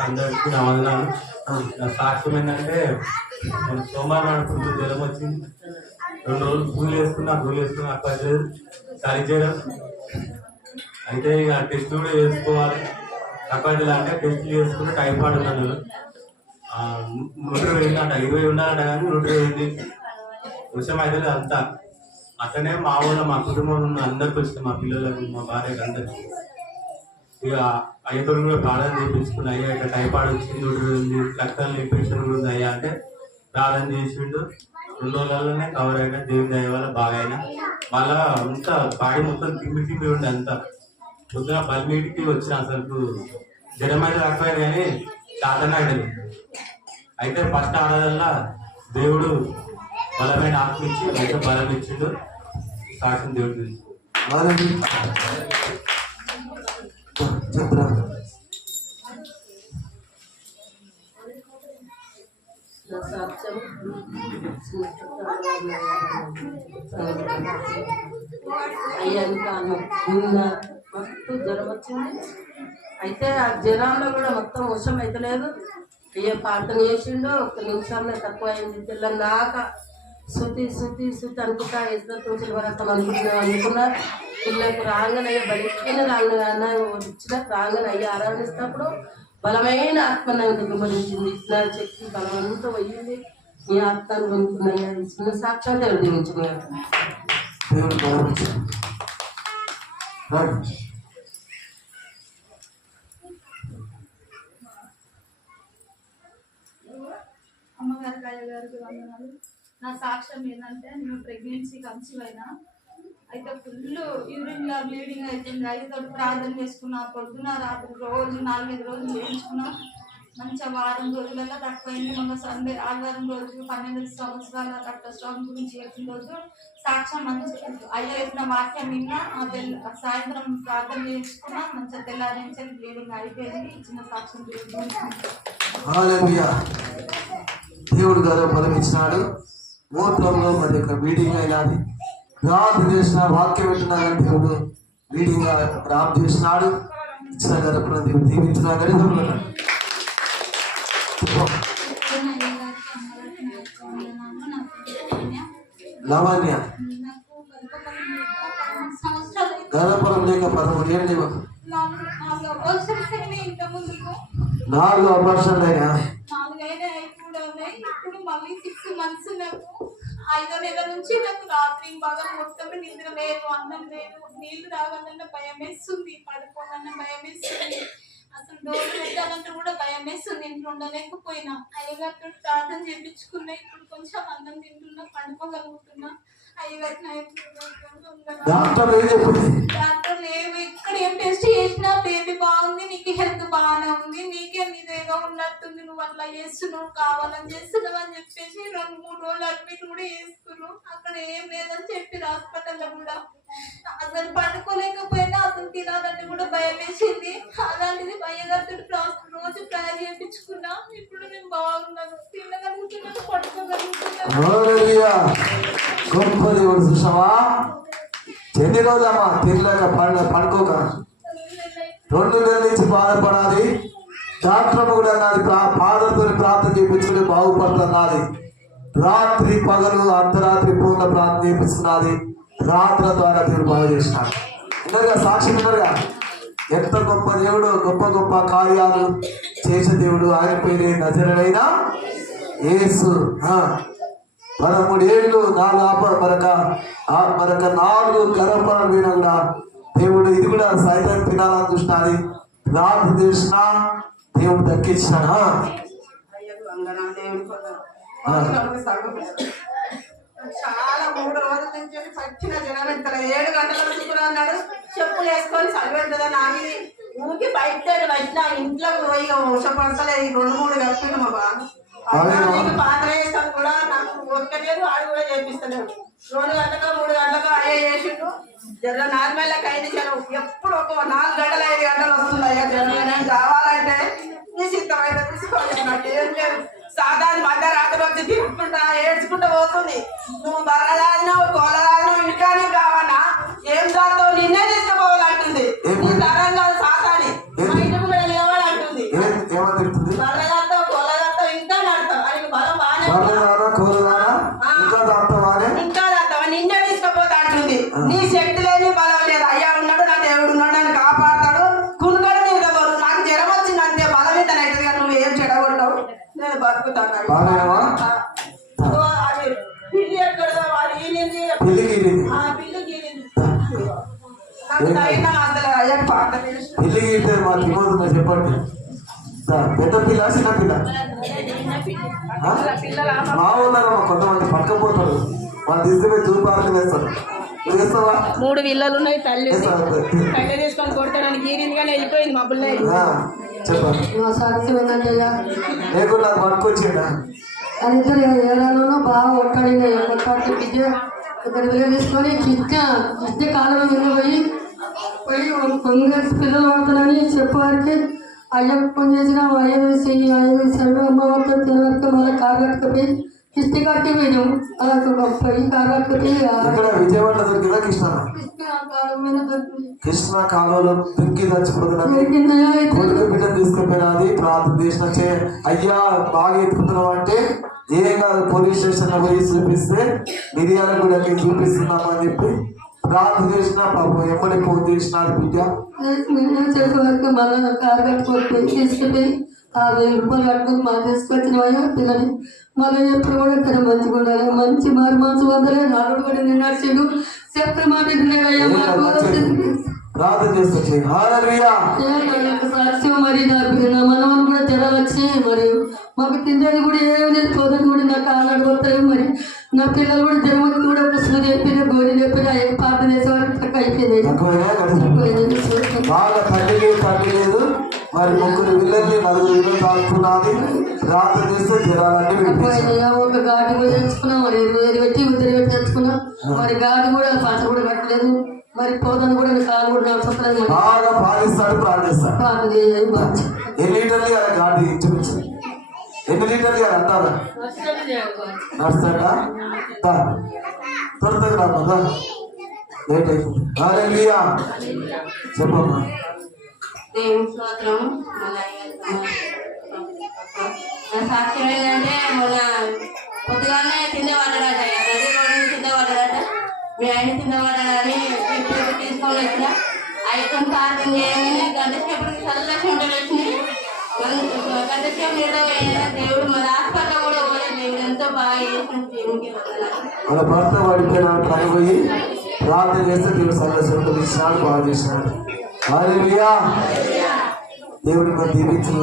అందరికీ నా వందనాలు నా సాక్ష్యం ఏంటంటే నేను సోమవారం అనుకుంటూ జ్వరం వచ్చింది. రెండు రోజులు పూలు వేసుకున్నా పూలు వేసుకున్నా అక్కడ సరి చేయడం. అయితే ఇక టెస్ట్ కూడా వేసుకోవాలి తక్కువ అంటే టెస్ట్ వేసుకుని టైఫాయిడ్ ఉన్నాను నేను ఆ, నూట వేయిందంట ఇరవై ఉండాలంట కానీ నూట వేయింది విషయం అయితే అంతా. అతనే మా ఊళ్ళో మా కుటుంబంలో ఉన్న అందరికి వచ్చింది మా పిల్లలకు మా భార్యకు అందరికి. ఇక అయ్యతో కూడా ప్రార్థన చేయించుకుని అయ్యా ఇక్కడ టైఫాయిడ్ వచ్చింది నూట ఉంది రక్తం ఇన్ఫెక్షన్ ఉంది అయ్యా అంటే ప్రాణం చేసిండు. రెండు రోజులలోనే కవర్ అయినా దేవుని దయ వల్ల బాగా అయినా మళ్ళా అంతా బాడీ మొత్తం తిమ్మి తిమ్మి ఉండే అంతా. పొద్దున బల్మీటికి వచ్చిన అసలు జనమైన అయితే కానీ చాతనాడు అయితే ఫస్ట్ ఆడదల్లా దేవుడు బలమైన ఆత్మించి అయితే బలం ఇచ్చిండు. సాక్షి దేవుడు చెప్తున్నాను అయ్యాను కాను నిన్న మస్తు జ్వరం వచ్చింది అయితే ఆ జ్వరంలో కూడా మొత్తం వర్షం అయితే లేదు అయ్యే ప్రార్థన చేసిండు ఒక నిమిషంలో తక్కువ అయింది తెల్లన్నాక శృతి శృతి శృతి అనుకుంటా ఇద్దరు తులసి వరకు అనుకున్నా అనుకున్నా పిల్లలకు రాగానే బయటనే రాగానే వచ్చిన రాగానే అయ్యి ఆరాధిస్తున్నప్పుడు బలమైన ఆత్మ నాకు గుమ్మరించింది నా శక్తి బలమంతా పోయింది మీ ఆత్మను పొందుతున్నాయా చిన్న సాక్ష్యాలు దేవుడు దీవించుకున్నాడు దేవుడు గారికి వందనాలు. నా సాక్ష్యం ఏంటంటే నేను ప్రెగ్నెన్సీ కన్సీవ్ అయినా ఫుల్ యూరిన్ లా బ్లీడింగ్ అవుతుంది అయితే ప్రార్థన చేసుకున్నా పొద్దున రాత్రి రోజు నాలుగైదు రోజులు చేయించుకున్నా. మంచిగా వారం రోజులలో తక్కువైంది. మొన్న సండే ఆదివారం రోజు పన్నెండు సంవత్సరాల కట్టస్ట్రాంగ్ గురించి చెప్పిన రోజు సాక్ష్యం మంచిగా అయ్యా చెప్పిన వాక్యం విన్నా ఆ తెల్ల సాయంత్రం ప్రార్థన చేసుకున్నా మంచిగా తెల్లారించి బ్లీడింగ్ అయిపోయింది. ఇచ్చిన సాక్ష్యం దేవుడు గారు బలం ఇచ్చినాడు. మూత్రంలో మరి యొక్క మీటింగ్ అయినది. ప్రార్థన చేసిన వాక్యం వింటున్నాడని దేవుడు మీటింగ్ ప్రాప్ చేసినాడు. ఇచ్చిన గర్భను దేవుడు దీవించినాడు అని దేవుడు లావణ్య గర్భఫలం లేక పదమూడు ఏళ్ళు. నాలుగు అపర్షన్లు అయినా నాలుగైనా ఇప్పుడు ఉన్నాయి ఇప్పుడు మళ్ళీ సిక్స్ మంత్స్ నాకు ఐదో నెల నుంచి నాకు రాత్రి బాగా మొత్తం నిద్ర లేదు అన్నం లేదు నీళ్ళు తాగాలన్న భయం వేస్తుంది పడుకోవాలన్న భయం వేస్తుంది. అసలు డోర్ పెట్టాలంటే కూడా భయం వేస్తుంది ఇంట్లో ఉండలేకపోయినా. అయ్యగారితో ప్రార్థన చేయించుకున్నా ఇప్పుడు కొంచెం అన్నం తింటున్నా పడుకోగలుగుతున్నా. అయ్యగారి డాక్టర్ నువ్వు అట్లా చేస్తున్నావు కావాలని చేస్తున్నావు అని చెప్పేసి రెండు మూడు రోజులు అడ్మిట్ కూడా చేసుకున్నావు అక్కడ ఏం లేదని చెప్పి హాస్పిటల్లో కూడా అసలు పడుకోలేకపోయినా అసలు తినాలని కూడా భయం వేసింది. అలాంటిది భయగారితో రోజు ప్రయర్ చేయించుకున్నా ఇప్పుడు నేను బాగున్నాను. తినగలుగుతున్నాను పడుకోగలుగుతున్నాను. ఎన్ని రోజులమ్మా? తినలేక పడ పడుకోక. రెండు నెలల నుంచి బాధపడాలి. డాక్టర్ కూడా నాది పాదతో ప్రార్థన చేయించుకుని బాగుపడుతున్నది రాత్రి పగలు అర్ధరాత్రి పూర్ణ ప్రార్థన చేయించుకున్నది రాత్రి ద్వారా దేవుడు బాగు చేసినాడు. ఉన్నారుగా సాక్షి ఉన్నారుగా ఎంత గొప్ప దేవుడు గొప్ప గొప్ప కార్యాలు చేసే దేవుడు ఆయన పేరే నజరైనా ఏసు పదమూడేళ్ళు నాలుగు మరొక ఆ- మరొక నాలుగు గర్భఫలం మీద కూడా దేవుడు ఇది కూడా సైతం తినాలని చూసినది రాత్రి చేసిన దేవుడు సగం. చాలా మూడు రోజుల నుంచి జనం ఏడు గంటల చెప్పులు వేసుకొని ఆగి ఊరికి బయట వచ్చిన ఇంట్లో పోయి రెండు మూడు కలిపి మా. పాత్ర కూడా నాకు ఆడు కూడా చేపిస్తలేడు. రెండు గంటలకు మూడు గంటలకు అయ్యే చేసిండు. జర నార్మల్ అయింది జనం ఎప్పుడు ఒక నాలుగు గంటలు ఐదు గంటలు వస్తుంది అయ్యా జనం నీ సిద్ధమైన తీసుకోవాలి ఏం లేదు. సాధారణ మధ్య రాత్రి వచ్చి తిప్పుకుంటా ఏడ్చుకుంటూ పోతుంది. నువ్వు బర్రలాడినావు గోడలాడినావు ఇంకా నీకు కావాలా? ఏం కాదు నిన్నే ఇవ్వదు చెప్పండి పెద్ద పిల్ల చిన్న పిల్ల? ఆ? మా ఊళ్ళో కొంతమంది పక్కపోతారు వాళ్ళు తీసుకుపోయి తూర్పారలు వేస్తారు. మూడు విల్లలు ఉన్నాయి తల్లి. కళ్ళ తీసుకొని కొడతాడని గీరింది కానీ వెళ్ళిపోయింది మా పిల్ల లేకుండా అది పట్టుకొచ్చిండా? వాళ్ళిద్దరు ఏడాదిలోనూ బాగా ఒక్కడినాయి ఒక్కటి విద్య ఇక్కడ తీసుకొని కిట్ట కిట్ట కాలం మీద పోయి పిల్లలు పడుతున్నారని చెప్పేవారికి అయ్యకు ఫోన్ చేసిన అయ్య వేసి అయ్య వేసి అమ్మ వద్ద తినవరకు మళ్ళీ కారు కట్టుకుపోయి కిస్తి కట్టి పోయినాం. అలా పోయి కారు కట్టుకుపోయి ఇక్కడ విజయవాడ దొరికిందా కృష్ణ. కృష్ణ దొరికిందయ్యా అయితే? కొడుకు బిడ్డ తీసుకుపోయినది ప్రార్థన చేసిన చే అయ్యా బాగా ఎత్తుకుతున్నావు అంటే ఏం కాదు పోలీస్ స్టేషన్ పోయి చూపిస్తే మిరియాల కూడా చూపిస్తున్నామని చెప్పి ప్రార్థన చేసిన పాపం ఎమ్మడి ఫోన్ చేసిన బిడ్డ. నేను చేసే వరకు మళ్ళీ కారు కట్టుకొని తీసుకుపోయి ఆ వెయ్యి రూపాయలు కట్టుకొని మళ్ళీ పిల్లని. ఎప్పుడు కూడా మంచి మారు మనసు వందలే నాలుగు కూడా నేను నడిచిండు. చెప్పే మాట వింటున్నాడయ్యా ఏం కాదు, మంచిది. ప్రార్థన చేస్తూ చేయి హల్లెలూయా సాక్ష్యం మరి నా కూడా జ్వరాలు మరి. మాకు తిండి కూడా ఏమి లేదు పోదని కూడా నాకు ఆనాడు పోతాయి మరి. నా పిల్లలు కూడా జన్మకి బాగా తల్లికి తల్లి లేదు మరి ముగ్గురు పిల్లల్ని నలుగురు ప్రార్థన చేస్తే జ్వరాలన్నీ వినిపించాయి పోయినాయి. ఒక గాడి కూడా తెచ్చుకున్నాం మరి వేరు పెట్టి ఉద్దరి పెట్టి తెచ్చుకున్నాం. మరి గాడి కూడా పంచ కూడా కట్టలేదు. మరి పోదని కూడా కాలు కూడా నడుచుకోలేదు బాగా పాలిస్తాడు ప్రార్థిస్తాడు పాట ఎన్ని లీటర్లు ఇవ్వాలి గాడి ఇంచుమించు ఎన్ని లీటర్లు ఇవ్వాలి అంటారా? నడుస్తాడా దా. త్వర చెప్పమ్మా. దేవుని స్తోత్రం మన నా సాక్ష్యం ఏంటంటే మొన్న పొద్దుగానే కింద పడ్డాడట నది రోడ్డు కింద పడ్డాడట మీ ఆయన కింద పడ్డాడని ఇప్పుడు తీసుకొని వచ్చిన. అయితే ప్రార్థన చేయగానే గంట సేపటికి చల్ల చెమటలు వచ్చినాయి మన- గంట సేపు నిద్ర పోయిన దేవుడు మన హాస్పిటల్ కూడా దేవుడు ఎంతో బాగా చేసిన దేవునికి ప్రార్థన చేస్తే దేవుడు సందర్శనం ఇచ్చినాడు బాగా చేసినాడు దేవుడు దేవుడి మన దీవించిన